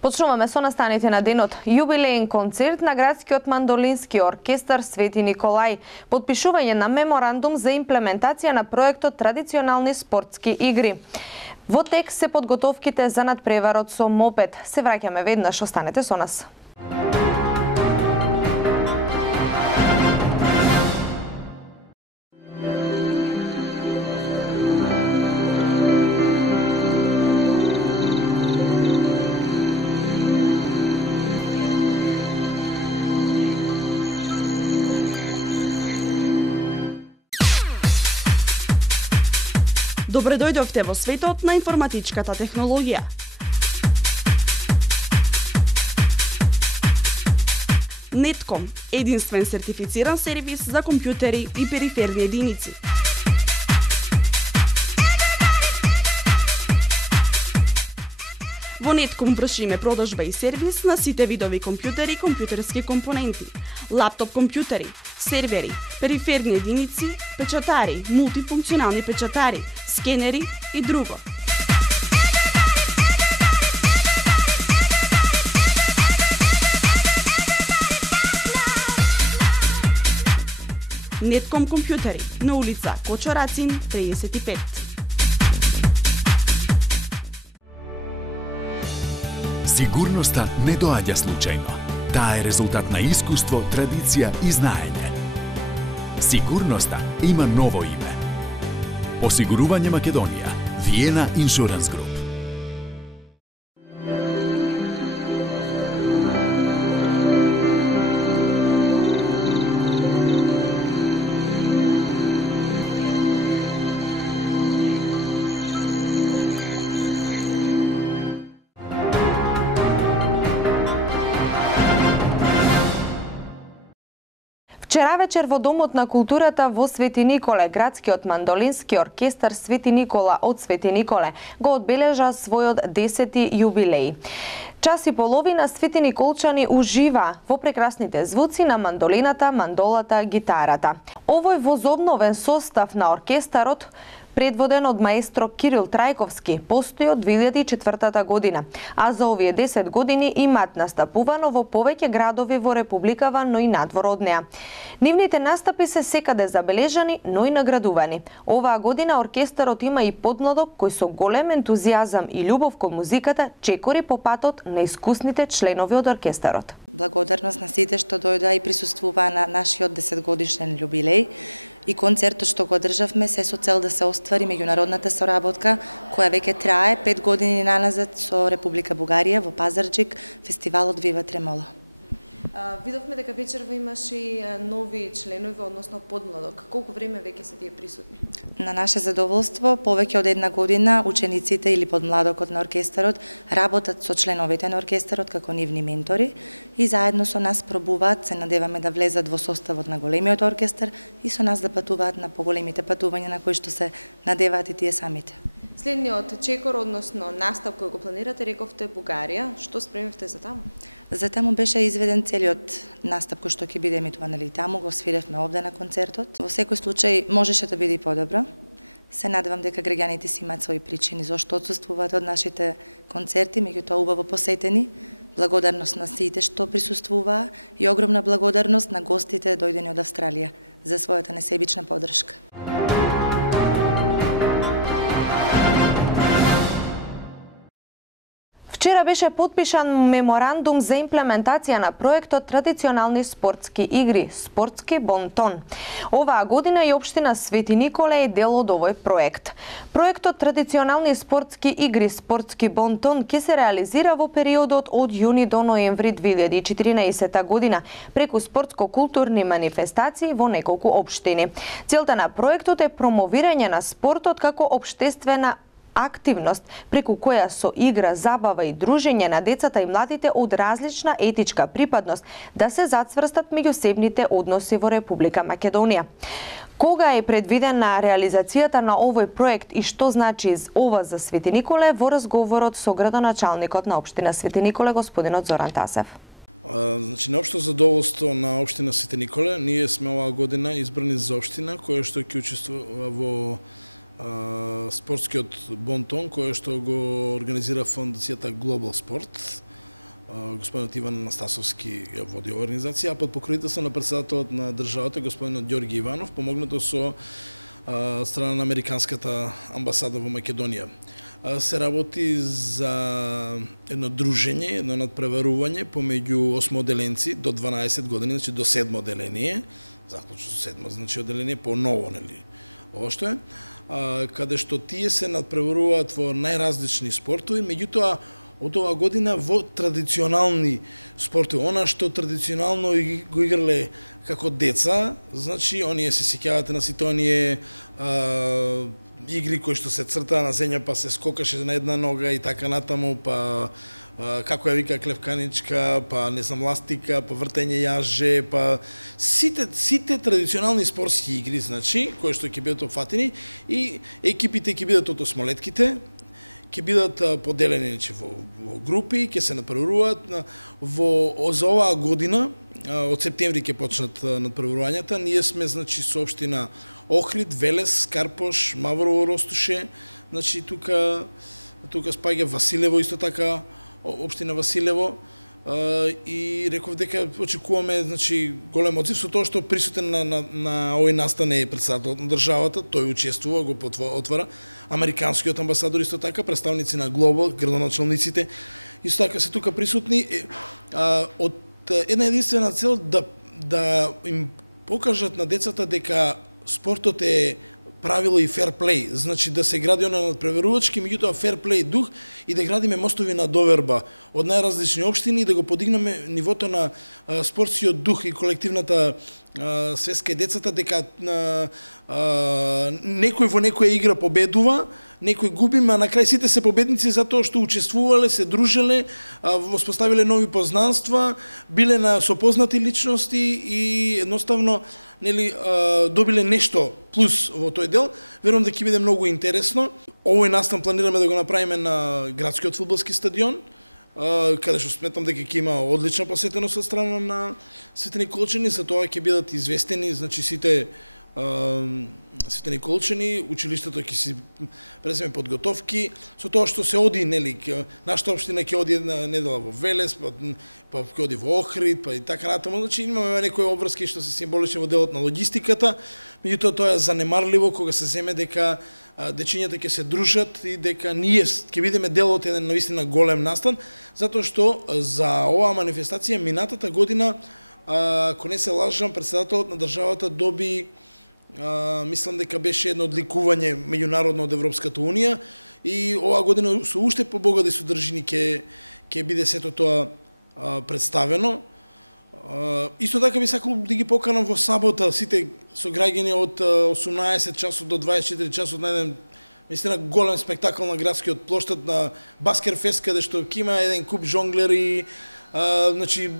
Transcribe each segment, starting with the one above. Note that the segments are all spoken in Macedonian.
Почнуваме со настаните на денот. Јубилеен концерт на градскиот мандолински оркестар Свети Николај. Подпишување на меморандум за имплементација на проектот Традиционални спортски игри. Во тек се подготовките за надпреварот со мопед. Се враќаме веднаш, останете со нас. Добре дојдовте во светот на информатичката технологија. Нетком – единствен сертифициран сервис за компјутери и периферни единици. Во Нетком вршиме продажба и сервис на сите видови компјутери и компјутерски компоненти, лаптоп компјутери, сервери, периферни единици, печатари, мултифункционални печатари, скенери и друго. Нетком компјутери на улица Кочо Рацин 35. Сигурноста не доаѓа случајно. Таа е резултат на искуство, традиција и знаење. Сигурноста има ново име. Осигурување Македонија. Виена Иншуранс Груп. Вчера вечер во Домот на културата во Свети Николе, градскиот мандолински оркестар Свети Никола од Свети Николе го одбележа својот 10-ти јубилеј. Час и половина Свети Николчани ужива во прекрасните звуци на мандолината, мандолата, гитарата. Овој возобновен состав на оркестарот, предводен од маестро Кирил Трајковски, постои од 2004 година, а за овие 10 години имаат настапувано во повеќе градови во Републикава, но и надвор од неа. Нивните настапи се секаде забележани, но и наградувани. Оваа година оркестарот има и подмладок кој со голем ентузијазам и љубов кон музиката чекори по патот на искусните членови од оркестарот. Благодарност на сите што дојдоа и присуствуваа на нашиот 10-годишен јубилеј и концертот што го одржавме се со цел да се оствари меѓународната соработка која веќе трае 5 години наназад со Република Бугарија во Пазарџик, фестивалот Вива Тремоло. Видовме дека вечерва имаше и нови членови, односно подмладок. Колку време веќе се тие присутни? На наше задоволство, повеќе од една година учениците или подмладокот на оркестарот работат со членовите на оркестарот како нивни ментори и заедно со нас пробуваат, се надеваме да влезат во составот на големиот оркестар и со нас да патуваат на поголемите патувања на кои што се надеваат и тие самите. Следниот чекор, односно настап кој го планирате, рековте Бугарија, што спремивте за таму? За таму беше изведен целиот настап кој што ќе биде емитуван и таму, го свиревме овде на концертот. Во секој случај можеше да биде и подобро. Се надевам дека граѓаните си имаат своји причини зошто отсуствуваат од нашите концерти, меѓутоа убаво посетени. Благодарност на сите што присуствуваа и огромна благодарност на гостите дојдени од Австралија за својата несебична поддршка. Вчера беше подпишан меморандум за имплементација на проектот Традиционални спортски игри, спортски бонтон. Оваа година и општина Свети Николе е дел од овој проект. Проектот Традиционални спортски игри, спортски бонтон ќе се реализира во периодот од јуни до ноември 2014 година преку спортско-културни манифестации во неколку општини. Целта на проектот е промовирање на спортот како општествена активност преку која со игра, забава и дружење на децата и младите од различна етичка припадност да се зацврстат меѓусебните односи во Република Македонија. Кога е предвидена реализацијата на овој проект и што значи ова за Свети Николе, во разговорот со градоначалникот на општина Свети Николе, господинот Зоран Тасев. Значи, на општо задоволство на општина Свети Николе, ние сме оваа година избрани за општина која што ќе учествува во спортскиот бонтон, кој што го организира фондацијата Global Sport. господинот Иван Анастасовски води оваа организација, а под покровителство на председателот на државата, господинот Ѓорги Иванов, помогнато со страна на Американската амбасада во Македонија. Се работи за едно дружење, едно надпреварување помеѓу 8 оделенци до 12 години, значи до 7 оделение, заклучно со 7, значи оделение по-ново, нели? Ова што е, каде што тие се надпреваруваат во најразлични спортови, меѓутоа од оваа година во традиционални спортови, она што традиционално го играле како деца, значи оние се сеќавате на сите оние игри кои што се цртаа на земја, па се скокаше на една нога и така натаму, па како ја вика клевканичка, па не знам ластика, па вртење јаже, па сите традиционални спортски игри, значи, кои што ќе бидат опфатени и екипите ќе бидат од осмолетките, ќе бидат поделени во групи, ќе се надпреваруваат за оваа година, од септември ќе почнат надпреварувањата. Ние сме значи со општина Охрид, Велес, Карпош, Маврово, Ростуше, значи тука спаѓа Василево исто така, општина Василево, и реков дека очекуваме значи голем одзив со тоа што присутен на овој настан е председателот на државата, тој учествува, го отвара, американскиот амбасадор исто така, представници на Глобал, градоначалниците исто така се тука присутни, од една единствена цел да им покажат на децата дека спортот е правило и фер плей, значи да се гради она надпреварувачки, меѓутоа фер плей дух и да градиме мостови на доверба од најразлични општини и да го подигнеме нивото на спортскиот дух и колективната свеска и децата дека некој во некоја игра победува, некој губи, а на крај сите се победници затоа што учествувале, се дружеле, воспоставиле нови познанства, биле на сопознати личности и едноставно нели добиле нешто плюс во тој дел. Верувам дека ќе биде многу интересно. Овој настан планираме да го направиме на градскиот фудбалски стадион, каде што сметам дека ќе има одлична посетеност од страна на сите николчани, за тоа ќе бидат известени, значи сите николчани, училиштето ќе си преземе подготовки, со тоа што се оди, нели, нашата општина ќе оди една недела во Велес, па ќе оди во Охрид, па и така натаму, значи имаме некои обврски што се символични во делот на логистиката, меѓутоа тоа е занемарливо кога се земе дека дечињата ќе се дружат и дека ние ќе бидеме дел од еден навистина голем настан, затоа што за оваа манифестација минатата година, ако не се лажам, председателот на државата доби, мислам дека беше едно одликување меѓународно од Европската унија и оваа година со уште побогати содржини ќе биде сето тоа представено. Исто така би сакал да ги поканам во сабота сите сограѓани од 18 часот до 24 часот на еден наистина голем спектакл на градскиот плоштад на Баскерфест, каде што ќе има еден куп жонглери, значи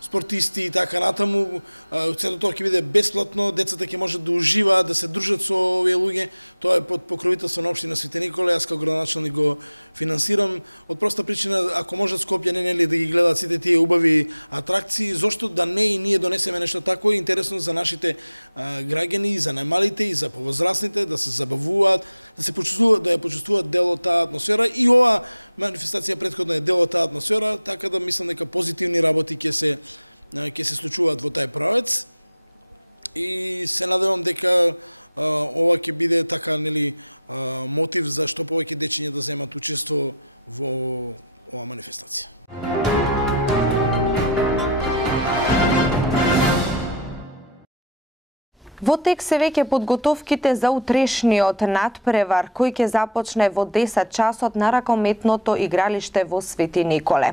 спортисти и така натаму. Сето тоа ќе биде бесплатно, децата ќе можат да уживаат, да се дружат со овие луѓе. Тоа е под покровителство на општина Свети Николе, јас како градоначалник го финансирам од проста причина, ако можат Скопјани нели да ги гледаат сите тие убави атракции, зошто да не и ние донесеме нешто такво интересно за нашите граѓани, за најмалите и за повозрастните, да се забавуваат, да ја почувствуваат дел од таа атмосфера, и оваа манифестација претходно е дел од таа атмосфера, така да мислам дека позитивни работи ќе се случуваат во тај правец и се надевам дека ова ќе биде така нели мотив за што повеќе дечиња да земат учество во оваа манифестација. Во тек се веќе подготовките за утрешниот надпревар кој ќе започне во 10 часот на ракометното игралиште во Свети Николе.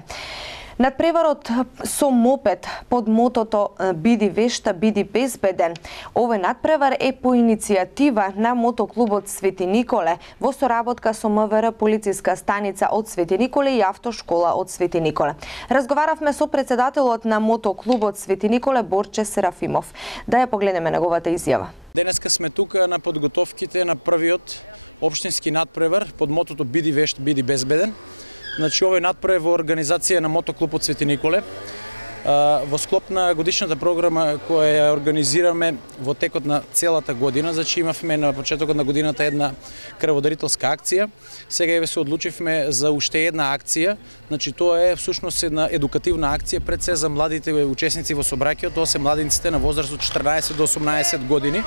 Надпреварот со мопед под мотото "Биди вешта, биди безбеден". Овој надпревар е по иницијатива на мотоклубот Свети Николе во соработка со МВР полициска станица од Свети Николе и автошкола од Свети Николе. Разговаравме со председателот на мотоклубот Свети Николе Борче Серафимов. Да ја погледнеме неговата изјава. Денеска сме тука на подготовките на првиот општински надпревар под мотото "Биди вешт, биди безбеден". Значи, овој надпревар во организација на мотоклубот Свети Николе. Во склоп на годишната програма која ја организираме во текот на целата година, значи имавме на почетокот на годината една крводарителска акција. Сега еве се одлучивме за уште една акција, значи тоа е всушност една едукативна акција пред се за младите учесници во сообраќајот, тоа се младинците на возраст од 14 до 18 години,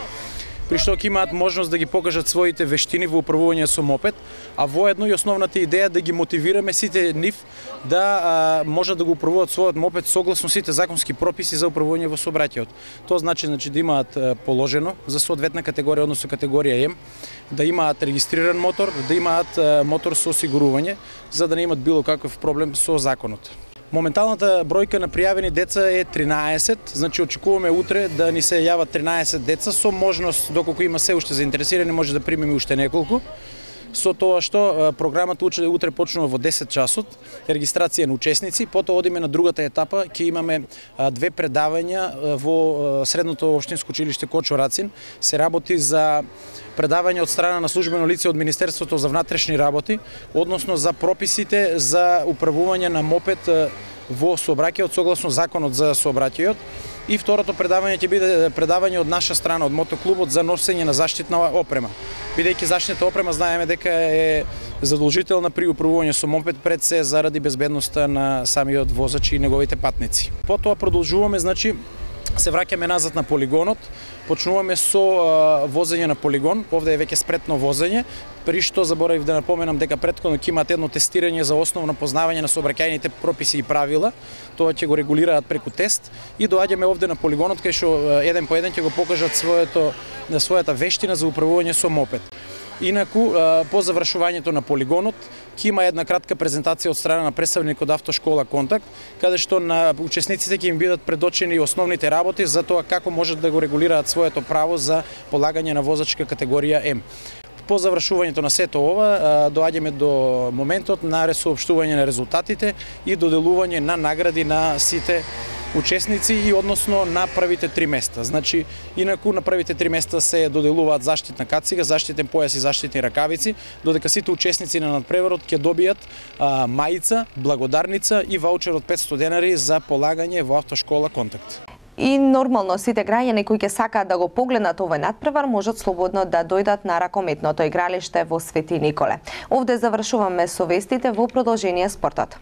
при што ќе имаат можност да ги покажат своите вештини во управување со мопед, а воедно и основната идеја да ги мотивираме сите нив да можат да го управуваат својот мопед согласно сите законски прописи за управување во сообраќајот. Тоа значи да имаат положено за соодветна категорија, односно категорија М, да имаат регистриран мотор, да имаат мотор со осигурување, за да не имат било каков проблем со законот. Моменталната бројка на пријавени деца е 13, значи очекуваме утре да ни се јават 13 деца со можност, доколку има се уште заинтересирани, може да примеме уште неколку. Со тоа што програмата утре почнува во 10 часот, регистрација на учесници, потоа одиме на другата етапа, ќе имаме две предавања во средното општинско училиште Кочо Рацин. Се работи за предавање од страна на службено лице од Министерството за внатрешни работи, односно за прописите за управување на мопед во сообраќајот согласно законот за сообраќајот. И второто предавање ќе биде предавање од наша страна, од мотоклубот, за носење на заштитна опрема. Бидејќи заштитната опрема знаеме дека е задолжителна при управување со мопед пред се заради безбедноста на самиот возач и неговите патници. Потоа продолжуваме, значи се враќаме назад на полигонот, почнуваме со возење на полигон, овде е веќе спретно возење, при што заборавив да напоменам дека претходно ќе имаат едно тестирање за основно познавање на сообраќајните прописи и правила, тоа ќе го регулираат преку тест и доаѓаме овде на полигонот кај што еден по еден ќе го покажат својата вештина за управување со мопед. Инаку, по завршувањето на полигонот, ќе има една кратка презентација од страна на представник од Автошкола Контакт, каде што на учесниците ќе им бидат предочени основните работи за тоа како можат да го регулираат своето право за полагање на возачка категорија М. По завршувањето на сето ова, доаѓаме до моментот на соопштување на резултатите и доделување на награди на сите учесници и односно на првите 3 места. Значи, инаку на првите 3 места се доделуваат заштитна кацига, заштитен појас и заштитни ракавици, додека сите учесници на надпреварот ќе добијат мајца, благодарница и ваучер од 500 денари за полагање во Автошкола Контакт. И нормално сите граѓани кои ќе сакаат да го погледнат овој натпревар можат слободно да дојдат на ракометното игралиште во Свети Николе. Овде завршуваме со вестите, во продолжение спортот.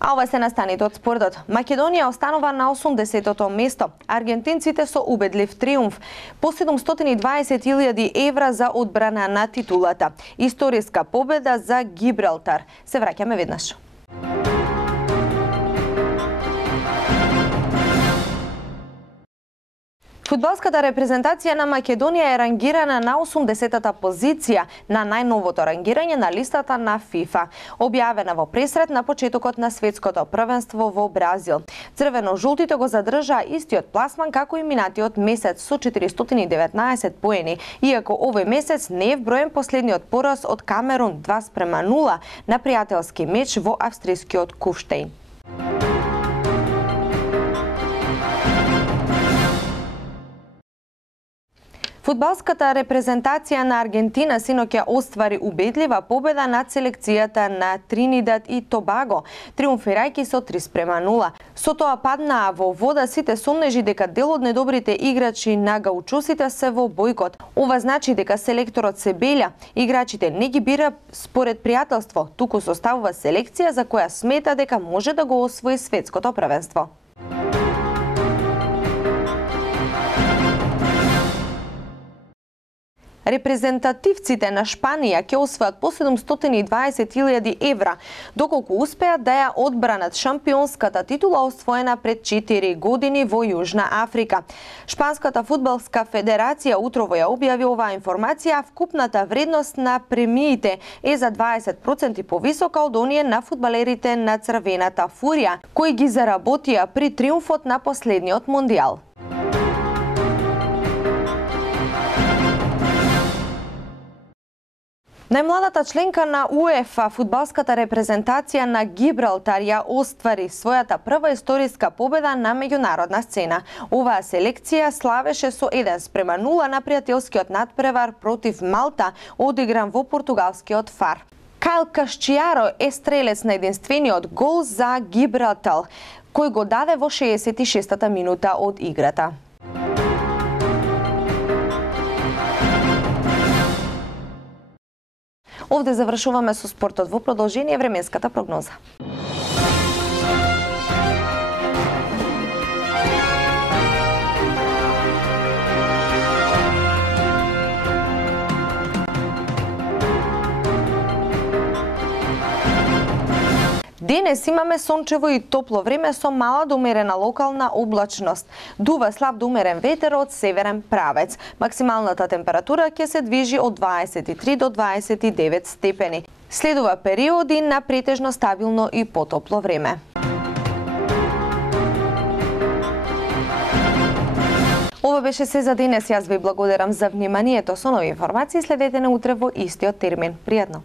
А ова се настаните од спортот. Македонија останува на 80-тото место. Аргентинците со убедлив триумф. По 720.000 евра за одбрана на титулата. Историска победа за Гибралтар. Се враќаме веднаш. Фудбалската репрезентација на Македонија е рангирана на 80-та позиција на најновото рангирање на листата на ФИФА, објавена во пресрет на почетокот на светското првенство во Бразил. Црвено-жултите го задржаа истиот пласман како и минатиот месец со 419 поени, иако овој месец не е вброен последниот пораз од Камерун 2:0 на пријателски меч во австрискиот Куфштеин. Фудбалската репрезентација на Аргентина синоќа оствари убедлива победа над селекцијата на Тринидад и Тобаго, триумфирајќи со 3:0. Со тоа паднаа во вода сите сомнежи дека дел од недобрите играчи на гаучусите се во бојкот. Ова значи дека селекторот се белја, играчите не ги бира според пријателство, туку составува селекција за која смета дека може да го освои светското првенство. Репрезентативците на Шпанија ќе освојат по 720.000 евра, доколку успеат да ја одбранат шампионската титула освоена пред 4 години во Јужна Африка. Шпанската фудбалска федерација утрово ја објави оваа информација, а вкупната вредност на премиите е за 20% повисока од оние на фудбалерите на Црвената фурија, кои ги заработија при триумфот на последниот мондијал. Најмладата членка на УЕФА, фудбалската репрезентација на Гибралтар ја оствари својата прва историска победа на меѓународна сцена. Оваа селекција славеше со 1:0 на пријателскиот надпревар против Малта, одигран во португалскиот Фар. Кайл Кашчијаро е стрелец на единствениот гол за Гибралтар, кој го даде во 66-та минута од играта. Овде завршуваме со спортот, во продолжение временската прогноза. Денес имаме сончево и топло време со мала до умерена локална облачност. Дува слаб до умерен ветер од северен правец. Максималната температура ќе се движи од 23 до 29 степени. Следува периоди на претежно стабилно и потопло време. Ова беше се за денес. Јас ви благодарам за вниманието. Со нови информации следете на утре во истиот термин. Пријатно!